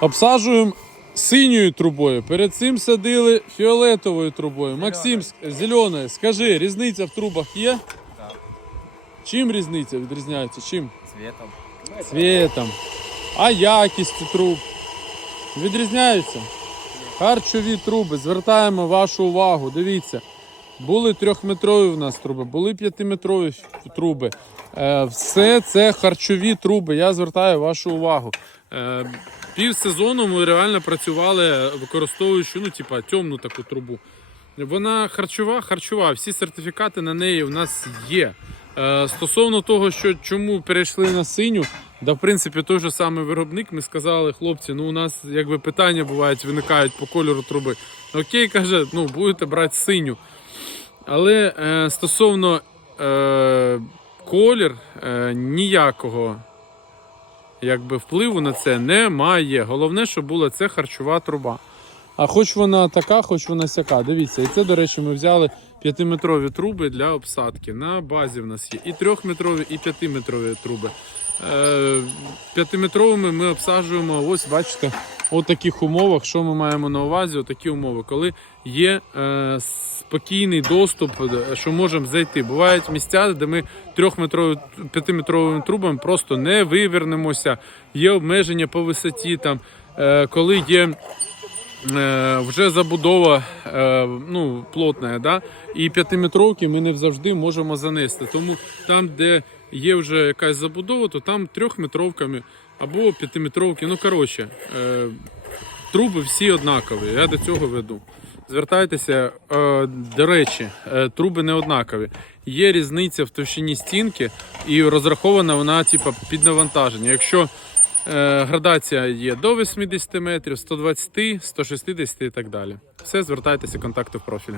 Обсаджуємо синьою трубою. Перед цим садили фіолетовою трубою. Максим, зеленою, скажи, різниця в трубах є? Так. Чим різниця відрізняється? Чим? Цветом. Цвітом. А якість труб відрізняються. Харчові труби. Звертаємо вашу увагу. Дивіться. Були трьохметрові в нас труби, були п'ятиметрові труби. Е, все це харчові труби. Я звертаю вашу увагу. Е, пів сезону ми реально працювали, використовуючи ну, типа, темну таку трубу. Вона харчова, харчова. Всі сертифікати на неї в нас є. Е, стосовно того, що чому перейшли на синю, да в принципі той же самий виробник. Ми сказали, хлопці, ну у нас якби питання бувають, виникають по кольору труби. Окей, каже, ну будете брати синю. Але е, стосовно е, колір, е, ніякого якби, впливу на це немає. Головне, щоб була це харчова труба. А хоч вона така, хоч вона сяка. Дивіться, і це, до речі, ми взяли 5-метрові труби для обсадки. На базі в нас є і 3-метрові, і 5-метрові труби. Е, П'ятиметровими ми обсаджуємо, ось бачите, у умовах, що ми маємо на увазі, такі умови, коли є е, спокійний доступ, е, що можемо зайти. Бувають місця, де ми трьохметровими, п'ятиметровими трубами просто не вивернемося, є обмеження по висоті, там, е, коли є е, вже забудова е, ну, плотна, да? і п'ятиметровки ми не завжди можемо занести. Тому там, де є вже якась забудова, то там трьохметровками або п'ятиметровки. Ну, коротше, е, труби всі однакові. Я до цього веду. Звертайтеся, е, до речі, е, труби не однакові. Є різниця в товщині стінки, і розрахована вона типу, під навантаження. Якщо Е, Градація є до 80 метрів, 120, 160 і так далі. Все, звертайтеся, контакти в профілі.